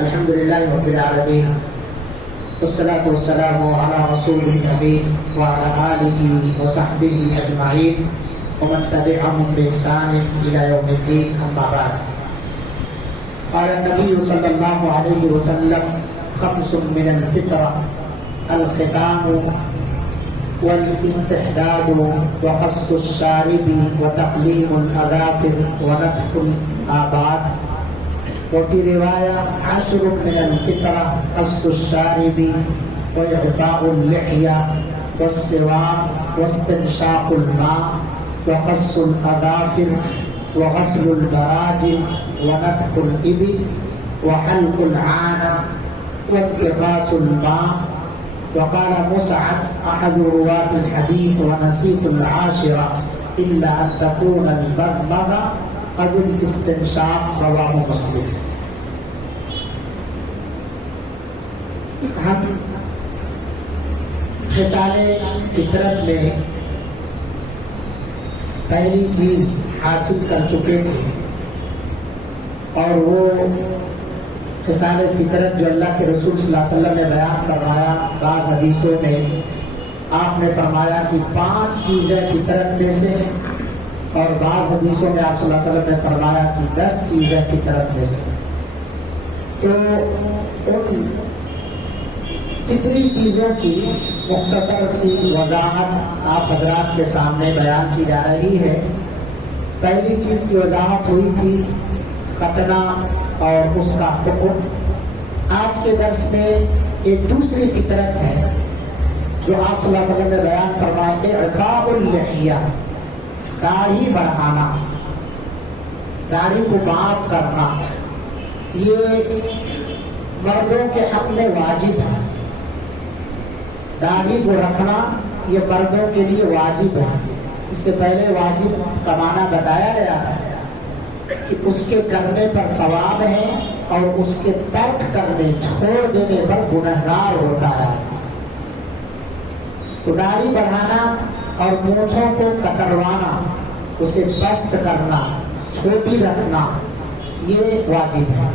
الحمد لله رب العالمين والصلاة والسلام على رسوله الأمين وعلى آله وصحبه أجمعين ومن تبعهم بإحسان إلى يوم الدين أما بعد. قال النبي صلى الله عليه وسلم: خمس من الفطرة الختان والاستحداد وقص الشارب وتقليم الأظافر ونتف الآباد. وفي رواية: 10 من الفطرة قص الشارب وإعفاء اللحية والسواك واستنشاق الماء وقص الأظافر وغسل البراجم ونتف الإبل وحلق العانة وانتقاص الماء. وقال مسعد أحد رواة الحديث: ونسيت العاشرة إلا أن تكون المضمضة أو الاستنشاق. رواه مسلم. ہم خصال فطرت میں پہلی چیز حاصل کر چکے تھے، اور وہ خصال فطرت جو اللہ کے رسول صلی اللہ علیہ وسلم نے بیان کروایا، بعض حدیثوں میں آپ نے فرمایا کہ 5 چیزیں فطرت میں سے، اور بعض حدیثوں میں آپ صلی اللہ علیہ وسلم نے فرمایا کہ 10 چیزیں فطرت میں سے. تو ان فطری چیزوں کی مختصر سی وضاحت آپ حضرات کے سامنے بیان کی جا رہی ہے. پہلی چیز کی وضاحت ہوئی تھی ختنہ اور اس کا حکم. آج کے درس میں ایک دوسری فطرت ہے جو آپ صلی اللہ علیہ وسلم نے بیان فرمایا: اعفاء اللحیہ، داڑھی بڑھانا، داڑھی کو معاف کرنا. یہ مردوں کے حق میں واجب ہے. داڑھی کو رکھنا یہ مردوں کے لیے واجب ہے. اس سے پہلے واجب کا معنی بتایا گیا ہے کہ اس کے کرنے پر ثواب ہے اور اس کے ترک کرنے، چھوڑ دینے پر گنہگار ہوتا ہے. تو داڑھی بڑھانا اور مونچھوں کو کتروانا، اسے پست کرنا، چھوٹی رکھنا، یہ واجب ہے.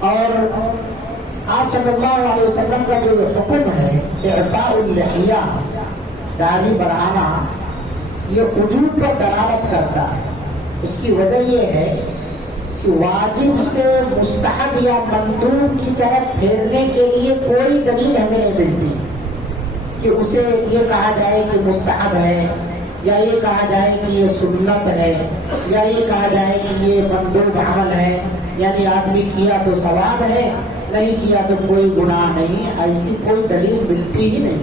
اور آپ صلی اللہ علیہ وسلم کا جو حکم ہے اعفاء اللحیہ، داڑھی بڑھانا، یہ وجوب پر دلالت کرتا ہے. اس کی وجہ یہ ہے کہ واجب سے مستحب یا مندوب کی طرف پھیرنے کے لیے کوئی دلیل ہمیں نہیں ملتی کہ اسے یہ کہا جائے کہ مستحب ہے، یا یہ کہا جائے کہ یہ سنت ہے، یا یہ کہا جائے کہ یہ مندوب عمل ہے، یعنی آدمی کیا تو ثواب ہے، نہیں کیا تو کوئی گناہ نہیں. ایسی کوئی دلیل ملتی ہی نہیں.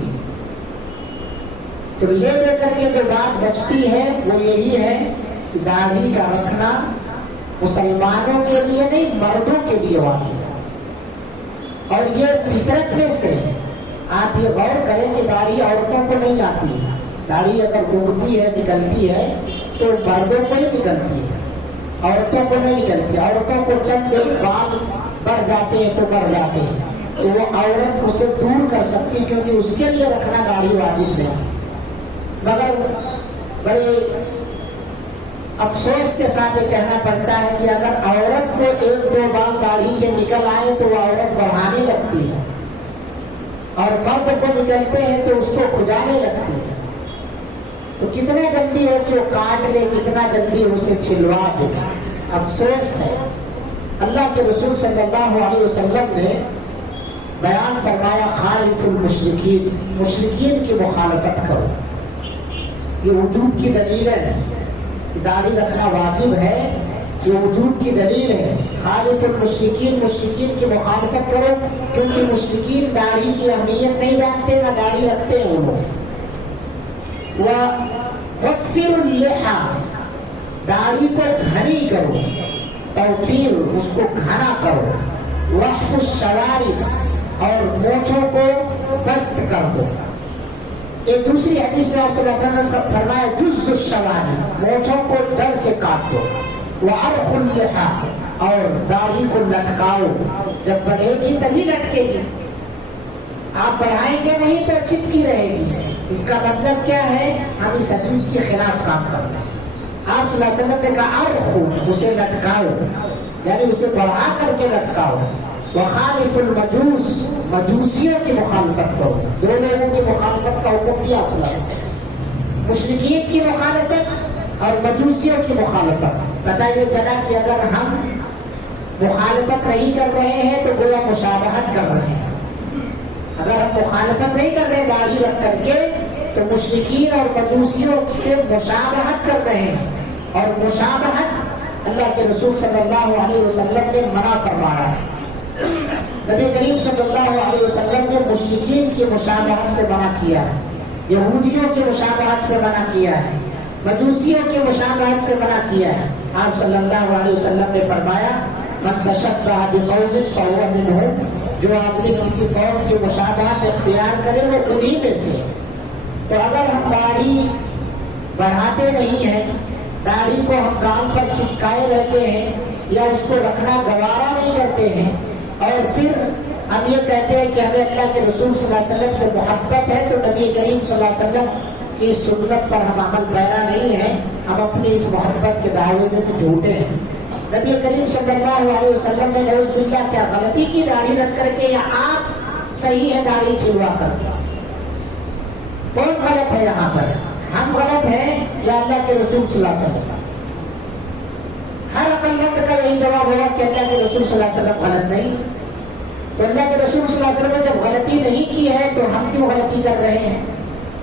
تو لے دے کر کے جو بات بچتی ہے وہ یہی ہے کہ داڑھی کا رکھنا مسلمانوں کے لیے نہیں، مردوں کے لیے واجب ہے. اور یہ فطرت میں سے آپ یہ غور کریں کہ داڑھی عورتوں کو نہیں آتی. داڑھی اگر اگتی ہے، نکلتی ہے، تو مردوں کو ہی نکلتی ہے، عورتوں کو نہیں نکلتی. عورتوں کو چند ایک بال بڑھ جاتے ہیں تو بڑھ جاتے ہیں، تو وہ عورت اسے دور کر سکتی کیونکہ اس کے لیے رکھنا داڑھی واجب نہیں. مگر بڑے افسوس کے ساتھ یہ کہنا پڑتا ہے کہ اگر عورت کو 1-2 بال داڑھی کے نکل آئے تو وہ عورت بڑھانے لگتی ہے، اور مرد کو نکلتے ہیں تو اس کو کھجانے لگتی ہے. تو کتنا جلدی ہو کہ وہ کاٹ لے، کتنا جلدی اسے چھلوا دے. افسوس ہے. اللہ کے رسول صلی اللہ علیہ وسلم نے بیان فرمایا: خالف المشرکین، مشرکین کی مخالفت کرو. یہ وجوب کی دلیل ہے کہ داڑھی رکھنا واجب ہے، یہ وجوب کی دلیل ہے. خالف المشرکین، مشرکین کی مخالفت کرو، کیونکہ مشرکین داڑھی کی اہمیت نہیں جانتے، نہ داڑھی رکھتے ہیں وہ لوگ. وَوَفِّرُ اللِّحَىٰ، داڑھی کو گھنی کرو، توفیر اس کو گھنا کرو. وَحْفُ الشَّوَارِبَ، اور مونچھوں کو پست کر دو. ایک دوسری حدیث میں آپ صلی اللہ علیہ وسلم نے فرمایا: جُزُّ الشَّوَارِبَ، مونچھوں کو جڑ سے کاٹ دو. وَعَرْخُ اللِّحَىٰ، اور داڑھی کو لٹکاؤ. جب بڑھے گی تبھی لٹکے گی، آپ بڑھائیں گے نہیں تو چپکی رہے گی. اس کا مطلب کیا ہے؟ ہم اس حدیث کے خلاف کام کر رہے ہیں. آپ صلی اللہ علیہ وسلم نے کہا ارخو، اسے لٹکاؤ، یعنی اسے بڑھا کر کے لٹکاؤ. وخالف المجوس، مجوسیوں کی مخالفت کرو. دو لوگوں کی مخالفت کا حکم دیا آپ صلی اللہ علیہ وسلم، مشرکین کی مخالفت اور مجوسیوں کی مخالفت. پتہ یہ چلا کہ اگر ہم مخالفت نہیں کر رہے ہیں تو گویا مشابہت کر رہے ہیں. اگر ہم مخالفت نہیں کر رہے داڑھی رکھ کر کے تو مشرکین اور مجوسیوں سے مشابہت کر رہے ہیں، اور مشابہت اللہ کے رسول صلی اللہ علیہ وسلم نے منع فرمایا ہے. نبی کریم صلی اللہ علیہ وسلم نے مشرکین کی مشابہت سے منع کیا ہے، یہودیوں کی مشابہت سے منع کیا ہے، مجوسیوں کی مشابہت سے منع کیا ہے. آپ صلی اللہ علیہ وسلم نے فرمایا من تشبہ بقوم فہو منہم، جو آدمی کسی قوم کی مشابہت اختیار کرے وہ انہی میں سے. تو اگر ہم داڑھی بڑھاتے نہیں ہیں، داڑھی کو ہم گال پر چپکائے رہتے ہیں یا اس کو رکھنا گوارا نہیں کرتے ہیں، اور پھر ہم یہ کہتے ہیں کہ ہمیں اللہ کے رسول صلی اللہ علیہ وسلم سے محبت ہے، تو نبی کریم صلی اللہ علیہ وسلم کی سنت پر ہم عمل پیرا نہیں ہے، ہم اپنی اس محبت کے دعوے میں تو جھوٹے ہیں. نبی کریم صلی اللہ علیہ وسلم نے نعوذ باللہ کیا غلطی کی داڑھی رکھ کر کے، یا آپ صحیح ہے داڑھی چھلوا کر؟ کون غلط ہے یہاں پر؟ ہم غلط ہیں یا اللہ کے رسول صلی اللہ علیہ وسلم؟ ہر عقل مند کا یہی جواب ہوگا کہ اللہ کے رسول صلی اللہ علیہ وسلم غلط نہیں. تو اللہ کے رسول صلی اللہ علیہ وسلم نے جب غلطی نہیں کی ہے تو ہم کیوں غلطی کر رہے ہیں؟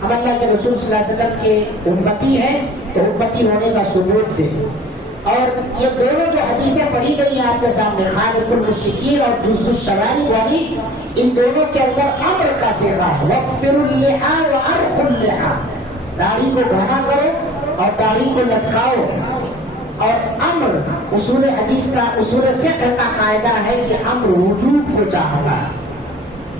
ہم اللہ کے رسول صلی اللہ علیہ وسلم کے امتی ہیں تو امتی ہونے کا ثبوت دیں. اور یہ دونوں جو حدیثیں پڑھی گئی ہیں آپ کے سامنے، خالف المشرکین اور جز الشوارب والی، ان دونوں کے اندر امر کا صیغہ ہے، وفر اللحا وارخ اللحا، داڑھی کو گھنا کرو اور داڑھی کو لٹکاؤ. اور امر اصول حدیث کا، اصول فقہ کا قاعدہ ہے کہ امر وجوب کو چاہتا ہے.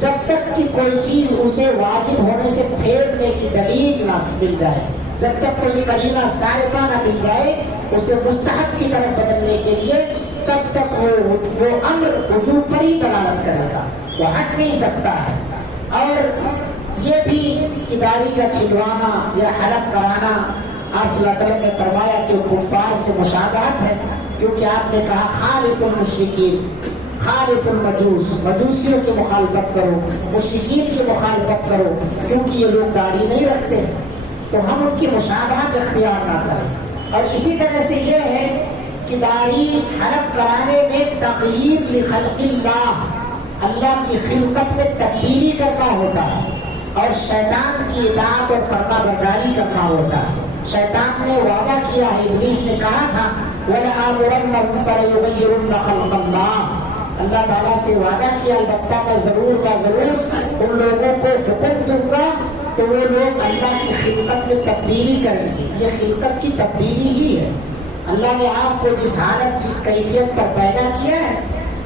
جب تک کہ کوئی چیز اسے واجب ہونے سے پھیرنے کی دلیل نہ مل جائے، جب تک کوئی قرینہ صارفہ نہ مل جائے اسے مستحب کی طرف بدلنے کے لیے، تب تک وہ امر وجوب پر ہی دلالت کرے گا، وہ ہٹ نہیں سکتا ہے. اور یہ بھی کہ داڑھی کا چھلوانا یا حلق کرانا، آپ صلی اللہ علیہ وسلم نے فرمایا کہ وہ کفار سے مشابہت ہے، کیونکہ آپ نے کہا خالف المشرکین، خالف المجوس، مجوسیوں کی مخالفت کرو، مشرکین کی مخالفت کرو، کیونکہ یہ لوگ داڑھی نہیں رکھتے، تو ہم ان کی مشابہت اختیار نہ کریں. اور اسی طرح سے یہ ہے کہ داڑھی حلق کرانے میں تغییر لخلق اللہ، اللہ کی خلقت میں تبدیلی کرنا ہوتا ہے، اور شیطان کی اطاعت اور فرما برداری کرنا ہوتا ہے. شیطان نے وعدہ کیا ہے، ابلیس نے کہا تھا وَلَآمُرَنَّهُمْ فَلَيُغَيِّرُنَّ خَلْقَ اللَّهِ، اللہ تعالیٰ سے وعدہ کیا البتہ میں ضرور ان لوگوں کو حکم دوں گا تو وہ لوگ اللہ کی خلقت میں تبدیلی کریں گے. یہ خلقت کی تبدیلی ہی ہے. اللہ نے آپ کو جس حالت، جس کیفیت پر پیدا کیا ہے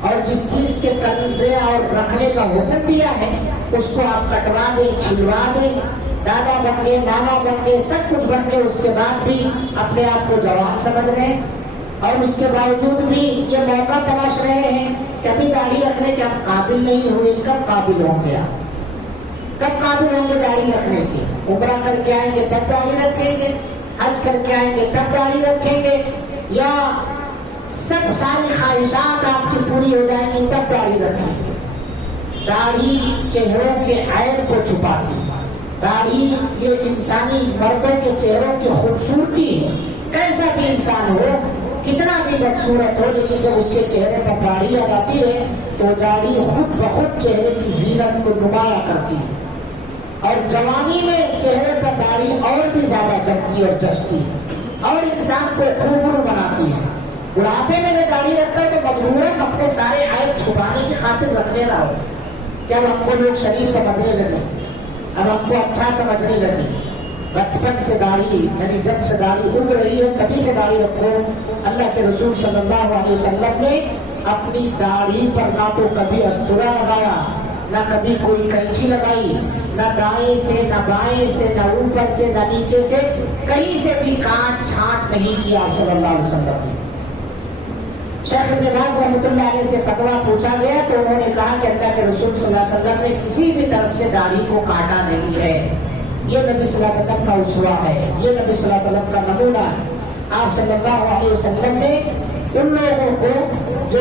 اور جس چیز کے کرنے اور رکھنے کا حکم دیا ہے، اس کو آپ کٹوا دیں، چھلوا دیں، دادا بن گئے، نانا بن گئے، سب کچھ بن گئے، اس کے بعد بھی اپنے آپ کو جوان سمجھ رہے ہیں، اور اس کے باوجود بھی یہ موقع تلاش رہے ہیں کہ ابھی داڑھی رکھنے کے ہم قابل نہیں ہوئے. کب قابل ہوں گے آپ؟ کب قابل ہوں گے داڑھی رکھنے کی؟ عمرہ کر کے آئیں گے تب داڑھی رکھیں گے، حج کر کے آئیں گے تب داڑھی رکھیں گے، یا سب ساری خواہشات آپ کی پوری ہو جائیں گی تب داڑھی رکھیں گے؟ داڑھی چہروں کے عیب کو چھپاتی ہے. داڑھی یہ انسانی مردوں کے چہروں کی خوبصورتی ہے. کیسا بھی انسان ہو، کتنا بھی بدصورت ہو، لیکن جب اس کے چہرے پر داڑھی آ جاتی ہے تو داڑھی خود بخود چہرے کی زینت کو نمایاں کرتی ہے. اور جوانی میں چہرے پر داڑھی اور بھی زیادہ جمتی اور جچتی ہے اور انسان کو خوبصورت بناتی ہے. بڑھاپے میں جو داڑھی رکھتا ہے تو مجبوراً اپنے سارے عیب چھپانے کی خاطر رکھ لینا ہو کہ اب ہم کو لوگ شریف سمجھنے لگے، اب ہم کو اچھا سمجھنے لگے. بچپن سے داڑھی، یعنی جب سے داڑھی اگ رہی ہے تبھی سے داڑھی رکھو. اللہ کے رسول صلی اللہ علیہ وسلم نے اپنی داڑھی پر نہ تو کبھی استورا لگایا، نہ کبھی کوئی کینچی لگائی، نہ دائیں سے نہ بائیں سے نہ اوپر سے نہ نیچے سے، کہیں سے بھی کاٹ چھانٹ نہیں کیا آپ صلی اللہ علیہ وسلم نے. شیخ ابن باز رحمۃ اللہ علیہ سے فتویٰ پوچھا گیا تو انہوں نے کہا کہ اللہ کے رسول صلی اللہ علیہ وسلم نے کسی بھی طرف سے داڑھی کو کاٹا نہیں ہے. یہ نبی صلی اللہ علیہ وسلم کا اسوہ ہے، یہ نبی صلی اللہ علیہ وسلم کا نمونہ ہے. آپ صلی اللہ علیہ وسلم نے ان لوگوں کو جو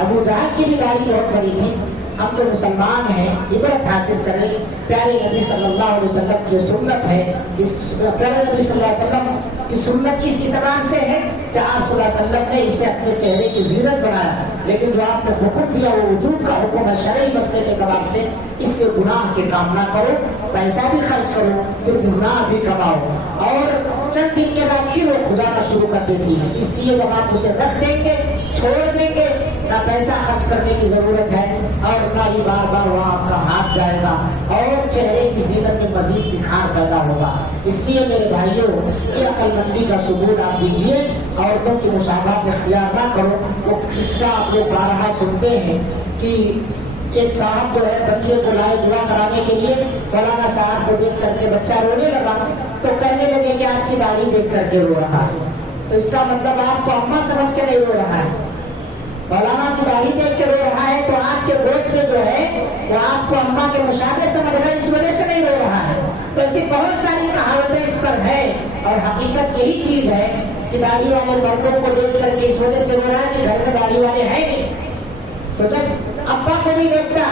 ابو جہل کی بھی داڑھی بہت بڑی تھی. ہم تو مسلمان ہیں, عبرت حاصل کریں. پیارے نبی صلی اللہ علیہ وسلم کی سنت ہے, پیارے نبی صلی اللہ علیہ وسلم کی سنت اس اعتبار سے ہے کہ آپ صلی اللہ علیہ وسلم نے اسے اپنے چہرے کی زینت بنایا, لیکن جو آپ نے حکم دیا وہ وجود کا حکم ہے شرعی مسئلے کے اعتبار سے. اس لیے گناہ کے کام نہ کرو, پیسہ بھی خرچ کرو, پھر گناہ بھی کماؤ, اور چند دن کے بعد پھر وہ خدا کا شروع کر دیتی ہے. اس لیے جب آپ اسے رکھ دیں گے, چھوڑ دیں گے, نہ پیسہ خرچ کرنے کی ضرورت ہے اور نہ ہی بار بار وہاں آپ کا ہاتھ جائے گا, اور چہرے کی زینت میں مزید نکھار پیدا ہوگا. اس لیے میرے بھائیوں, یہ عقل مندی کا ثبوت آپ دیجیے, عورتوں کی مشابہت اختیار نہ کرو. وہ قصہ آپ لوگ بارہا سنتے ہیں کہ ایک صاحب جو ہے بچے کو لائے دعا کرانے کے لیے, مولانا صاحب کو دیکھ کر کے بچہ رونے لگا تو کہنے لگے کہ آپ کی داڑھی دیکھ کر کے رو رہا ہے. تو اس کا مطلب آپ کو اماں سمجھ کے نہیں رو رہا ہے, مولانا کی داڑھی دیکھ کے رو رہا ہے تو آپ کے گود میں جو ہے وہ آپ کو اماں کے مشابہ سمجھ رہا ہے, اس وجہ سے نہیں رو رہا ہے. تو ایسی بہت ساری کہاوتیں اس پر ہے, اور حقیقت یہی چیز ہے کہ داڑھی والے مردوں کو دیکھ کر کے اس وجہ سے رو رہا ہے کہ گھر میں داڑھی والے ہیں نہیں. تو جب ابا کو نہیں دیکھتا,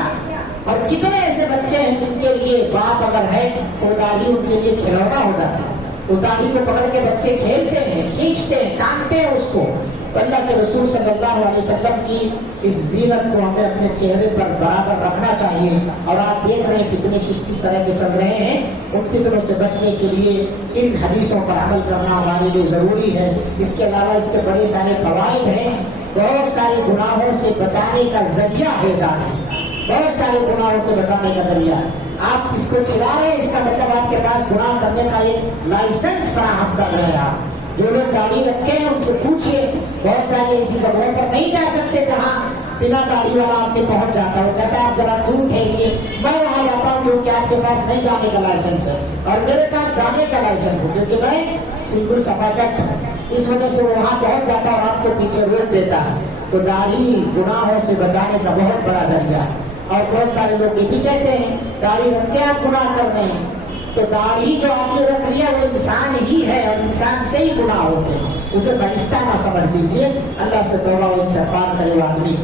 اور کتنے ایسے بچے ہیں جن کے لیے باپ اگر ہے تو داڑھی ان کے لیے کھلونا ہو جاتا ہے. اس داڑھی کو پکڑ کے بچے کھیلتے ہیں, کھینچتے ہیں, ٹانگتے ہیں اس کو. تو اللہ کے رسول صلی اللہ علیہ وسلم کی اس زینت کو ہمیں اپنے چہرے پر برابر رکھنا چاہیے. اور آپ دیکھ رہے ہیں فتنے کس کس طرح کے چل رہے ہیں, ان فتنوں سے بچنے کے لیے ان حدیثوں پر عمل کرنا ہمارے لیے ضروری ہے. اس کے علاوہ اس کے بڑے سارے فوائد ہیں. بہت سارے گناہوں سے بچانے کا ذریعہ ہے داڑھی, بہت سارے گناہوں سے بچانے کا ذریعہ. آپ اس کو چھڑا رہے ہیں, اس کا مطلب آپ کے پاس گناہ کرنے کا ایک لائسنس فراہم کر رہے ہیں آپ. جو لوگ داڑھی رکھے ہیں ان سے پوچھیے, بہت سارے ایسی جگہوں پر نہیں جا سکتے جہاں بنا داڑھی والا آپ کے پہنچ جاتا ہو, کہتا ہے آپ ذرا دور ٹھہریے, میں وہاں جاتا ہوں کیونکہ آپ کے پاس نہیں جانے کا لائسنس ہے اور میرے پاس جانے کا لائسنس ہے کیونکہ میں سنگل صفا چٹ ہوں. اس وجہ سے وہ وہاں پہنچ جاتا ہے اور آپ کو پیچھے روک دیتا ہے. تو داڑھی گناہوں سے بچانے کا بہت بڑا ذریعہ ہے. اور بہت سارے لوگ یہ بھی کہتے ہیں داڑھی رکھ کے آپ گناہ کر رہے ہیں. تو داڑھی جو آپ نے رکھ لیا وہ انسان ہی ہے, اور انسان سے ہی گناہ ہوتے ہیں, اسے فرشتہ نہ سمجھ لیجیے. اللہ سے توبہ و استغفار کرے آدمی.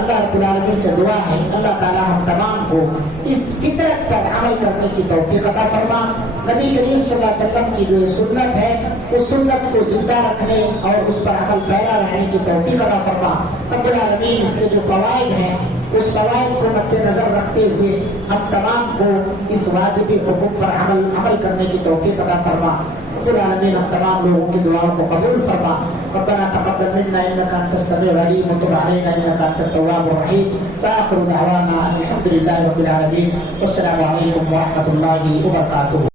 اللہ رب العالمین سے دعا ہے اللہ تعالی ہم تمام کو اس فطرت پر عمل کرنے کی توفیق عطا فرما. نبی کریم صلی اللہ علیہ وسلم کی جو سنت ہے اس سنت کو زندہ رکھنے اور اس پر عمل پیرا رہنے کی توفیق عطا فرما. رب العالمین اس کے جو فوائد ہیں اس فوائد کو مد نظر رکھتے ہوئے ہم تمام کو اس واجب حقوق پر عمل کرنے کی توفیق عطا فرما. رب العالمین ہم تمام لوگوں کی دعاؤں کو قبول فرما. ربنا تقبل منا انك انت السميع العليم وتب علينا انك انت التواب الرحيم. واخر دعوانا الحمد لله رب العالمين والسلام عليكم ورحمه الله وبركاته.